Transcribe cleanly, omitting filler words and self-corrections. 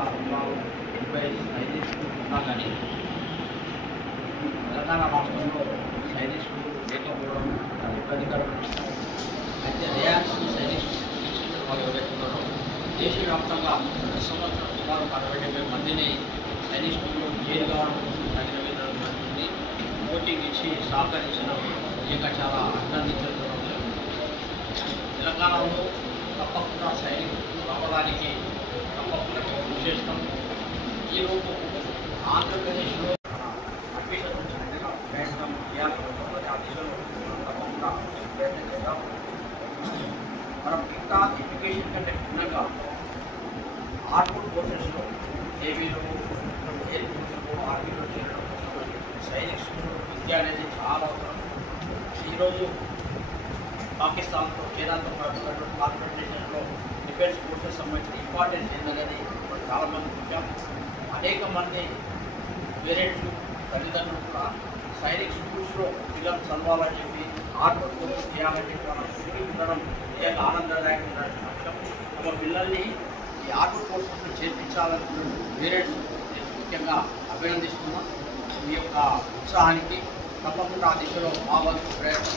Sainik school ఉన్నా కానీ తెలంగాణ రాష్ట్రంలో సైనిక్ స్కూల్ లేకపోవడం చాలా ఇబ్బందికరమైన విషయం. అయితే రియాక్స్ సైనిక్ స్కూల్ వాళ్ళు ఎవరైతున్నారో దేశవ్యాప్తంగా ప్రతి సంవత్సరం సుమారు 60-70 మందిని సైనిక్ స్కూల్లో జైలు కావడం తగిన మందిని కోచింగ్ ఇచ్చి సహకరించడం నిజంగా చాలా అభినందించాల్సిన అంశం. తెలంగాణలో తప్పకుండా సైనిక్ స్కూల్ రావడానికి తప్పకుండా కృషి చేస్తాం. ఈరోజు ఆంధ్రప్రదేశ్లో అడ్మిషన్ వచ్చినట్టుగా ప్రయత్నం చేయాల్సిన ఆ దిశలో తప్పకుండా ప్రయత్నం చేద్దాం. మనం ఇంకా ఎడ్యుకేషన్ కంటే భిన్నంగా ఆర్ట్ఫుల్ కోర్సెస్లో నేవీలో ఎయిర్ ఫోర్స్లో ఆర్మీలో చేరడం సైనిక్ స్కూల్ విద్య అనేది చాలా అవసరం. ఈరోజు పాకిస్తాన్తో చైనాతో పాటున్నటువంటి కాన్ఫెడరేషన్లో డిఫెన్స్ కోర్సెస్ సంబంధించిన ఇంపార్టెన్స్ ఏంటనేది మనం చాలామంది చూసాం. అనేక మంది పేరెంట్స్ తల్లిదండ్రులు కూడా సైనిక్ స్కూల్స్లో పిల్లలు చదవాలని చెప్పి ఆర్ట్ఫుల్ కోర్సెస్ చేయాలని చెప్పి మనం స్కూల్కి ఉండడం నిజంగా ఆనందదాయకమైన అంశం. తమ పిల్లల్ని ఈ ఆర్ట్ఫుల్ కోర్సెస్లో చేర్పించాలని పేరెంట్స్ ముఖ్యంగా అభినందిస్తున్నాం. మీ యొక్క ఉత్సాహానికి తప్పకుండా ఆ దిశలో మా వంతు ప్రయత్నం